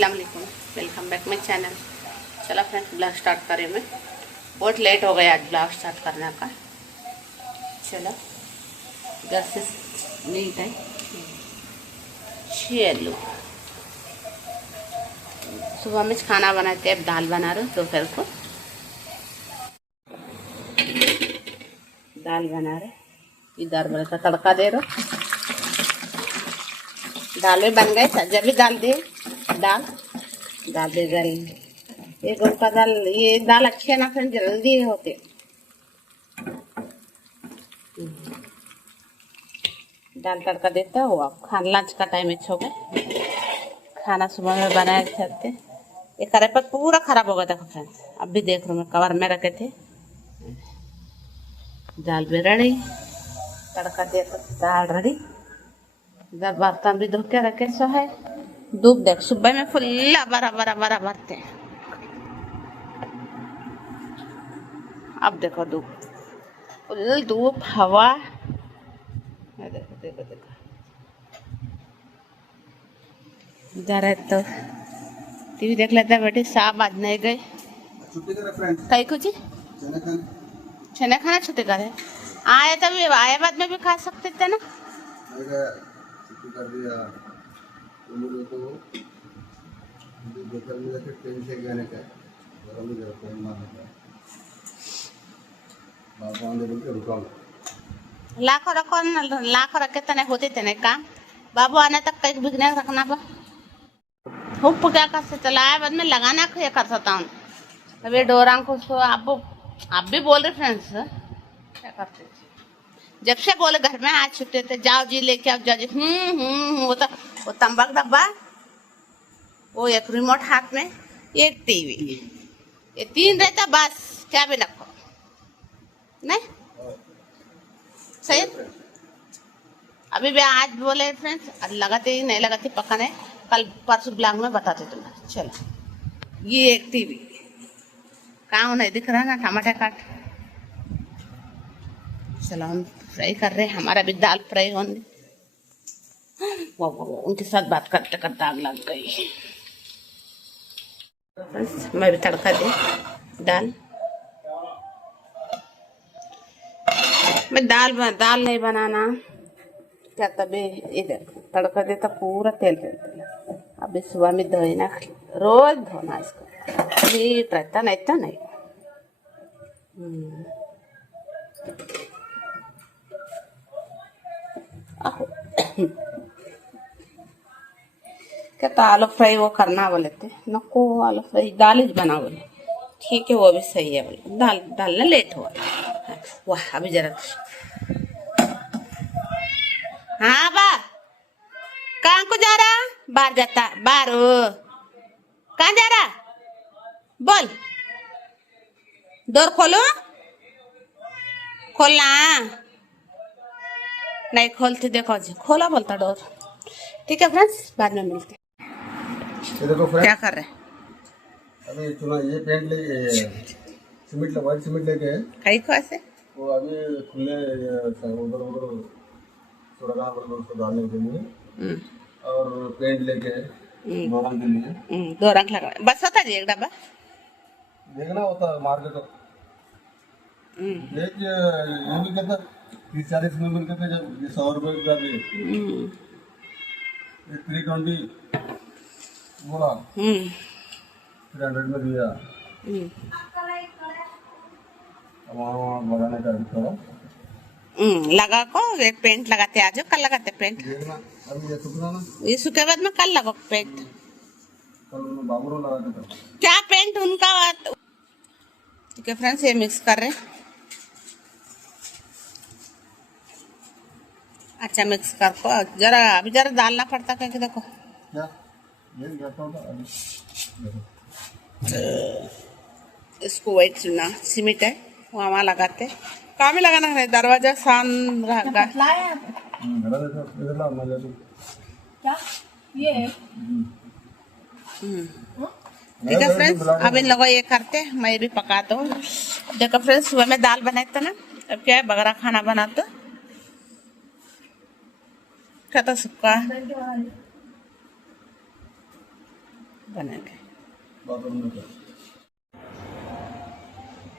अस्सलाम वालेकुम, welcome back my channel. चलो फ्रेंड्स, ब्लॉग स्टार्ट करें। मैं बहुत लेट हो गया आज ब्लॉग स्टार्ट करने का। चलो घर से नीट है। चलो सुबह में खाना बनाते, अब दाल बना रहे हो। दोपहर को दाल बना रहे, इधर बड़े का तड़का दे रहे। दाल भी बन गए, सब्जी भी डाल दे। दाल दाल दे गई। ये गोल का दाल, ये दाल अच्छी है ना फ्रेंड, जल्दी होते। दाल तड़का देता हुआ खाना, लंच का टाइम हो गया। खाना सुबह में बनाए थे, ये करे पर पूरा खराब हो गया था फ्रेंड्स। अब भी देख रहा हूँ, मैं कवर में रखे थे। दाल भी रेडी, तड़का दे तो दाल रेडी। इधर बर्तन भी धो के रखे सो है। धूप देख, सुबह में फुल्ला बरा बरा बरा भरते हैं। अब देखो धूप, फुल धूप, हवा। देखो देखो देखो, इधर है तो टीवी देख लेते हैं बेटे। साहब आज नहीं गए कहीं कुछ चने खाना, छुट्टी करे आए तभी आए, बाद में भी खा सकते थे ना। कर दिया उन लोगों को दोपहर में जाके ट्रेन से जाने का गरम में जाकर ट्रेन मारने का बाबा ने बोल के रुका लाखों रखो, लाखों रखे तने होते तने काम। बाबू आने तक कहीं बिगने रखना बा। हुप क्या कर से चलाया, बाद में लगाना क्या कर सकता हूँ। अभी डोरा को उसको आप भी बोल रहे फ्रेंड्स, क्या करते थे जब से बोले घर में आज छुट्टे थे, जाओ जी लेके आओ, जाओ जी। वो तंबाक डब्बा, वो एक रिमोट हाथ में, एक टीवी, ये तीन रहता बस, क्या भी रखो नहीं सही। अभी भी आज बोले फ्रेंड्स, लगाते ही नहीं लगाते पक्का नहीं, कल परसों ब्लॉग में बताते तुम्हें। चलो ये एक टीवी, कहाँ नहीं दिख रहा ना, टमाटर काट। चलो हम फ्राई कर रहे हैं, हमारा भी दाल फ्राई होने। वाह, उनके साथ बात करते करते आग लग गई। मैं भी तड़का दे दाल। मैं दाल नहीं बनाना क्या, तभी इधर तड़का देता पूरा तेल रहता। अभी सुबह में धोना, रोज धोना इसको, नीट रहता नहीं तो नहीं। क्या तो आलू फ्राई वो करना बोले थे, नको आलू फ्राई दाल ही बना बोले। ठीक है वो भी सही है बोले, दाल दाल ना लेट हुआ। वाह अभी जरा, हाँ बा कहाँ को जा रहा, बाहर जाता बाहर, कहाँ जा रहा बोल, डोर खोलो, खोलना नहीं खोलते, देखो जी खोला बोलता डोर। ठीक है फ्रेंड्स, बाद में मिलते। देखो फ्रेंड क्या कर रहे हैं अभी चुना ये पेंट ले सीमेंट ले, व्हाइट सीमेंट लेके कहीं को ऐसे वो अभी खुले उधर उधर थोड़ा गाँव उसको डालने के लिए और पेंट लेके दोनों के लिए 2 रंग लगा बस होता जी एक डब्बा। देखना होता है मार्केट एक ये भी कहता 30-40 में मिल के जब 100 रुपये का भी 320 बोला 300 में दिया। वहाँ बनाने का थोड़ा लगा को एक पेंट लगाते, आज कल लगाते पेंट, देखना अभी ये सूखना ना, ये सूखे बाद में कल लगो पेंट। कल उन्होंने बाबू लगा के था क्या पेंट उनका बात। ठीक है फ्रेंड्स, ये मिक्स कर रहे, अच्छा मिक्स कर को जरा, अभी जरा डालना पड़ता क्योंकि देखो क्या ये घटा होता अभी इसको व्हाइट चुना सीमेंट है वहाँ लगाते, काम ही लगाना है, दरवाजा सान रहेगा। क्या ये ठीक है फ्रेंड्स, अब इन लोगों ये करते, मैं भी पकाता हूँ। देखो फ्रेंड्स, सुबह में दाल बनाए थे ना, अब क्या है बगरा खाना बनाते, क्या तो सुक्का बना के। बाथरूम में क्या?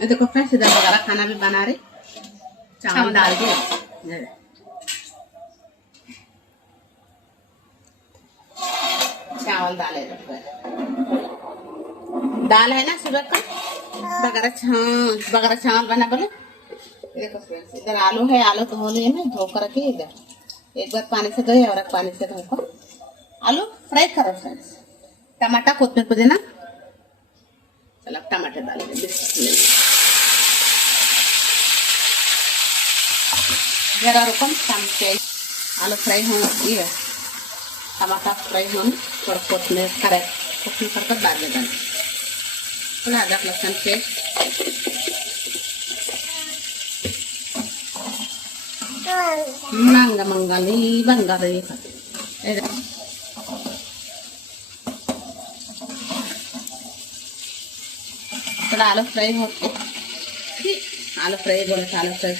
ये देखो फ्रेंड्स, इधर बगारा खाना भी बना रही, चावल डाल दिए। चावल डाले दाल है ना सुबह का, बगारा चावल बना बोले। देखो फ्रेंड्स, इधर आलू है, आलू तो होने में धोकर रखिए। इधर एक बार पानी से धोए और एक पानी से धोकर आलू फ्राई करो फ्रेंड्स। टमाटर कोतमीर पुदीना, चलो अब टमाटर डालेंगे। जरा रुको, आलू फ्राई हो, ये टमाटर फ्राई हो, थोड़ा कोतमीर कर डाल देना, थोड़ा अदरक लहसुन पेस्ट, मंगली बंगाली थोड़ा आलू फ्राई होते, आलू फ्राई बोले तो आलू फ्राई,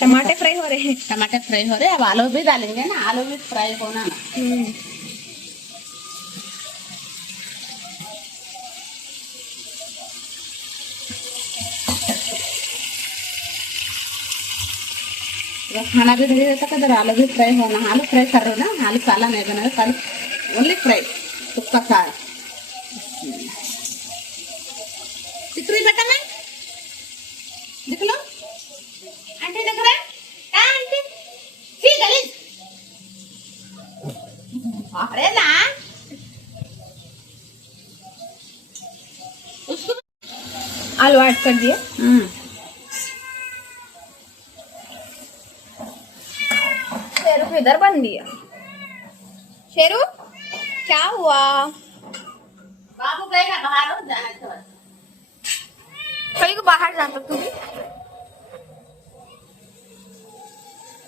टमाटर फ्राई हो रहे हैं। टमाटर फ्राई हो रहे, अब आलू भी डालेंगे ना, आलू भी फ्राई होना ना। खाना भी धीरे तक इधर आलू भी फ्राई होना। आलू फ्राई कर रहे हो ना, आलू साला नहीं बना, खाली ओनली फ्राई सुक्का सारा। दिख रही बेटा, मैं दिख लो, आंटी दिख रहा है, आंटी ठीक है। अरे ना उसको आलू ऐड कर दिए। शेरू को इधर बन दिया। शेरू क्या हुआ? बाबू गए ना बाहर, हो जाना है बस। कहीं को बाहर जाता तू भी।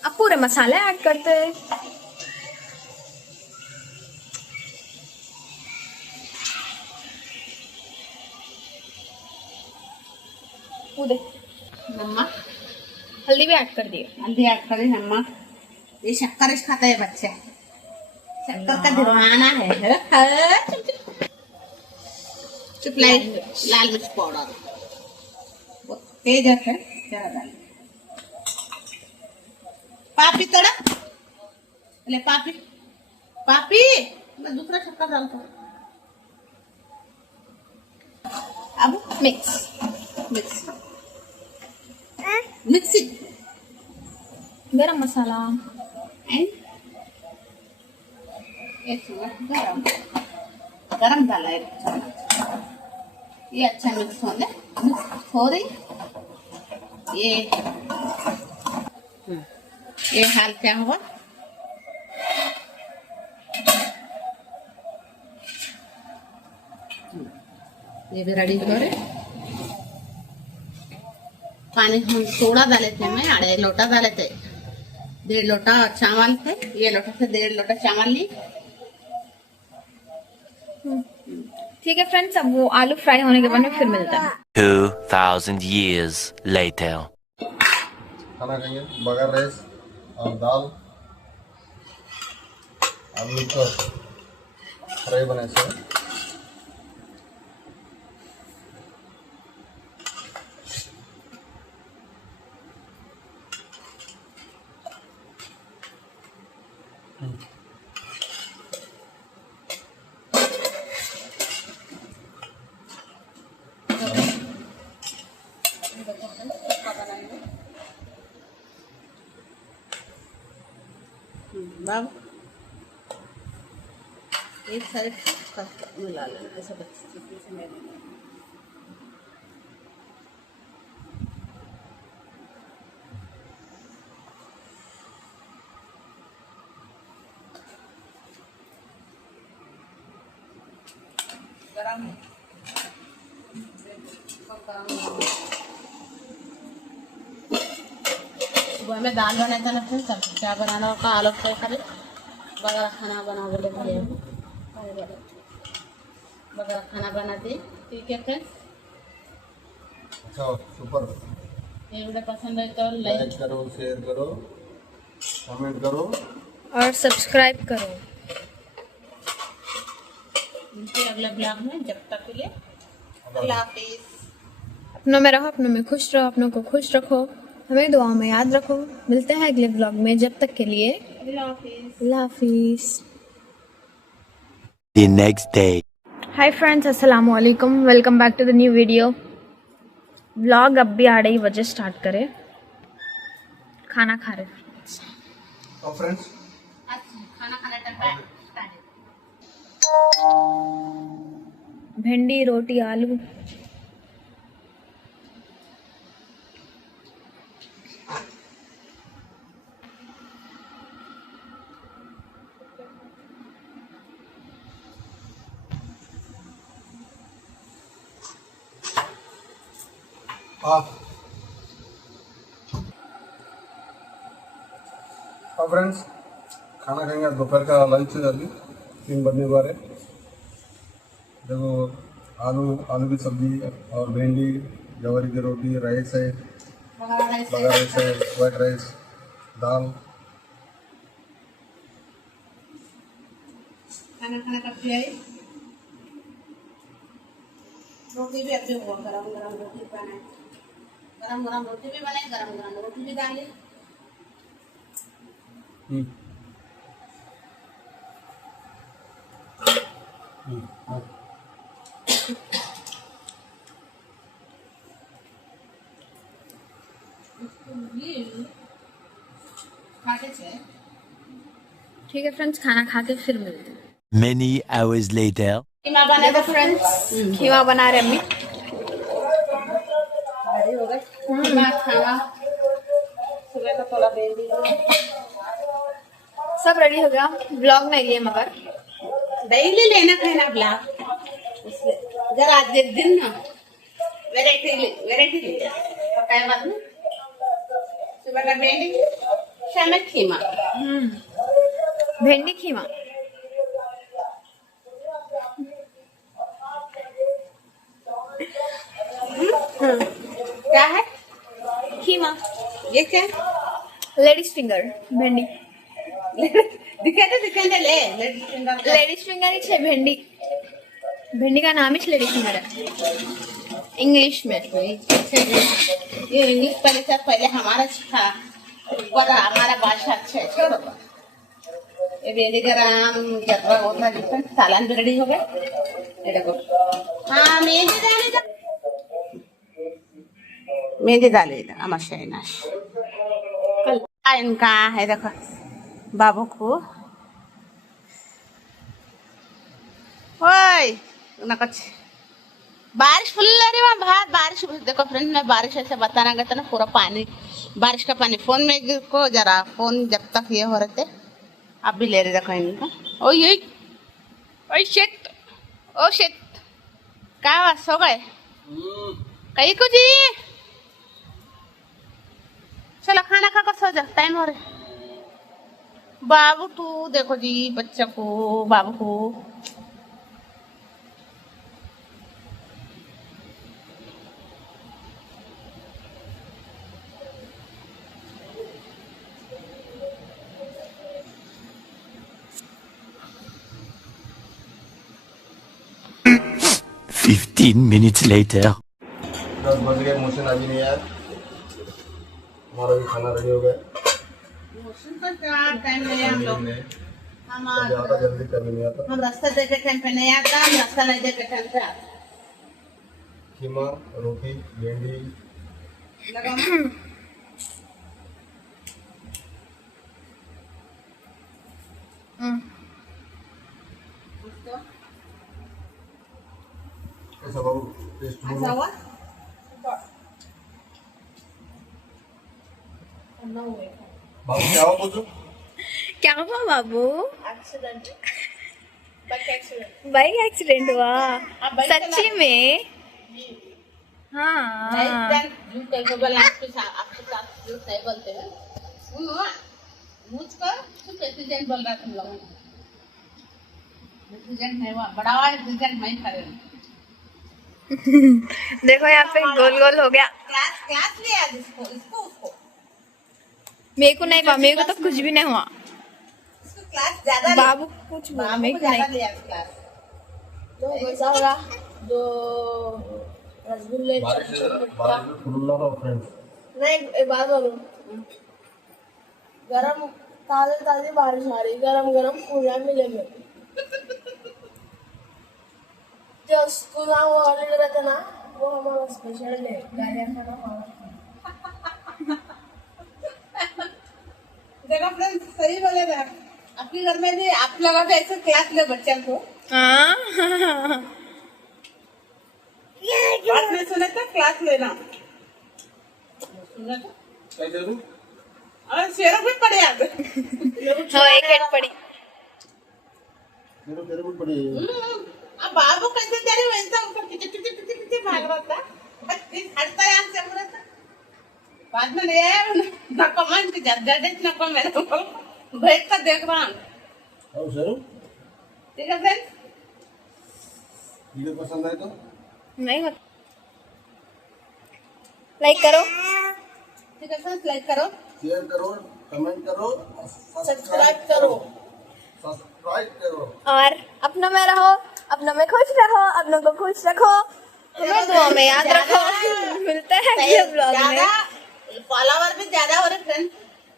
अब पूरे मसाले ऐड करते हैं। नमक हल्दी भी ऐड कर दिए। हल्दी ऐड करें, नमक। ये शक्कर खाते हैं बच्चे, शक्कर का दीवाना है। चुप लाल मिर्च पाउडर तेज है, जरा डाल। पापी तोड़ा ले, पापी पापी मैं दूसरा शक्कर डालता हूँ। अब मिक्स मिक्सी गरम मसाला एक गरम डाला है। ये अच्छा मिक्स होने, मिक्स हो रही। ये हाल क्या हुआ, ये भी रेडी हो रहे। पानी हम थोड़ा डाले थे, मैं 2.5 लोटा डाले थे। 1.5 लोटा चावल थे, ये लोटा से 1.5 लोटा चावल ली। ठीक है फ्रेंड्स, अब वो आलू फ्राई होने के बाद में फिर मिलता है। 2000 years later. खाना खाएंगे बगैर राइस और दाल, आलू का फ्राई बने से। बाबू एक साइड मिला लेना, ऐसा बच्चे से मैं गरम सुबह में दाल बनाया था ना, फिर सब क्या बनाना होगा, आलू फ्राई करे, बगैर खाना बना बोले बगैर खाना बनाते। ठीक है फ्रेंड्स, अच्छा सुपर। ये वीडियो पसंद है तो लाइक करो, शेयर करो, कमेंट करो और सब्सक्राइब करो। मिलते हैं अगले ब्लॉग में, जब तक के लिए अल्लाह हाफिज। अपनों में रहो, अपनों में खुश रहो, अपनों को खुश रखो, हमें दुआओं में याद रखो। मिलते हैं अगले ब्लॉग में, जब तक के लिए अल्लाह हाफिज। अल्लाह हाफिज। The next day. Hi friends, अस्सलाम वालेकुम, welcome back to the new video. Vlog अब भी 8:30 बजे स्टार्ट करे, खाना खा रहे। तो फ्रेंड्स खाना खाने टाइम भिंडी, रोटी, आलू। हाँ फ्रेंड्स, खाना खाएंगे दोपहर का लंच। अभी 3 बजने वाले। देखो आलू की सब्जी और भिंडी, जवारी की रोटी, राइस है, बगा राइस है, वाइट राइस, दाल। खाना खाने का खिलाई, रोटी भी अभी हुआ, गरम गरम रोटी बनाए, गरम गरम रोटी भी बनाए, गरम गरम रोटी भी डाले। ठीक है फ्रेंड्स, खाना खा के फिर मिलते हैं। Many hours later. कीमा बना दो फ्रेंड्स, खीमा बना रहे अम्मी। रेडी हो गए कीमा खाना। सुबह का थोड़ा भिंडी सब रेडी हो गया, ब्लॉग नहीं लिए मगर डेली लेना खाना ब्लॉग, इसलिए जरा आज एक दिन ना वेराइटी ले पकाए बाद में। सुबह का भिंडी, शाम में खीमा। भिंडी खीमा। क्या है खीमा, ये? क्या लेडीज फिंगर भिंडी। दिखाते ले लेडीज फिंगर ही छे भिंडी। भिंडी का नाम ही लेडीज फिंगर है इंग्लिश में। ये इंग्लिश पहले हमारा था, पर हमारा भाषा अच्छा है। छोड़ो ये भिंडी गरम जरा होता है। सालन भी रेडी हो गए। ये देखो, हाँ मेहंदी डाले हमारे शहनाज कल इनका है। देखो बाबू को ओए ना कुछ बारिश फुल रही वहाँ बाहर बारिश। देखो फ्रेंड, मैं बारिश ऐसे बताना गया था ना, पूरा पानी, बारिश का पानी फोन में को जरा फोन जब तक ये हो रहे थे, अब भी ले रहे। देखो इनका ओ ये ओ शिट क्या सो गए कहीं को जी। चलो खाना खा कर सो जा, टाइम हो रहा। बाबू तू देखो जी, बच्चा को बाबू को Fifteen minutes later. 10 बज गए, मोशन अभी नहीं आया। हमारा भी खाना रेडी हो गया। टाइम नहीं हम लोग, कभी आता जल्दी, कभी नहीं आता। हम रास्ता देखे टाइम पे नहीं आता, हम रास्ता नहीं देखे टाइम पे आता। खीमा, रोटी, भिंडी। ऐसा बाबू टेस्ट बोलो। अच्छा हुआ? बाबू क्या हुआ बोलो? क्या हुआ बाबू? एक्सीडेंट, बाइक एक्सीडेंट हुआ? अब बाइक सच्ची में? हाँ झूठ नहीं बोलना, आपके साथ झूठ नहीं बोलते हैं। मुझको सिर्फ एक्सीडेंट बोल रहा तुम लोगों ने। एक्सीडेंट नहीं हुआ, बड़ा हुआ एक्सीडेंट नहीं करे। देखो यहाँ पे गोल गोल हो गया। क्लास लिया इसको इसको उसको। मेरे को नहीं हुआ, मेरे को तो कुछ भी नहीं हुआ। इसको क्लास ज्यादा बाबू कुछ बोला, मेरे को ज्यादा नहीं। लिया क्लास। दो मसाला, दो रसगुल्ले, बारिश में फुल्ला फ्रेंड्स नहीं एक बात बोलूं, गरम ताज़ी ताज़ी बारिश आ रही, गरम गरम पूजा मिलेंगे। जो स्कूल में वो हॉलिडे रहता ना, वो हमारा स्पेशल डे, गालियाँ खाना हमारा। देखो फ्रेंड्स, सही बोले ना, आपके घर में भी आप लोगों के ऐसे क्लास ले बच्चों को हाँ बात नहीं सुने तो क्लास लेना सुना तो क्या करूँ और शेरों भी पड़े आगे हाँ एक हेड पड़ी तेरे को बड़ी अब बाबू कैसे तेरे वैसा ऊपर पीछे पीछे पीछे पीछे भाग रहा था हटता है यहाँ से पूरा था बाद में ले आया ना कमेंट ज्यादा न को मेरे को बैठ कर देख रहा हूँ और सर ठीक है फ्रेंड्स वीडियो पसंद आए तो नहीं होता लाइक करो ठीक है फ्रेंड्स लाइक करो शेयर करो कमेंट करो सब्सक्राइब करो। सब्सक्राइब करो और अपनों में रहो, अपनों में खुश रहो, अपनों को खुश रखो, तुम्हें दुआ में याद रखो। मिलते हैं अगले ब्लॉग में। ज्यादा फॉलोवर भी ज्यादा हो रहे फ्रेंड्स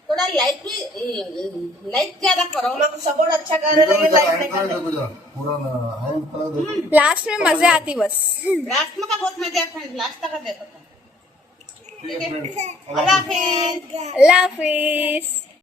थोड़ा लाइक ज्यादा करो लोग सपोर्ट अच्छा कर रहे हैं, लाइक नहीं कर रहे। पूरा हैंड कर दो लास्ट में मजे आती बस। लास्ट में का बहुत मजा है फ्रेंड्स लास्ट तक देखो ठीक है फ्रेंड्स अल्लाह हाफिज अल्लाह हाफिज।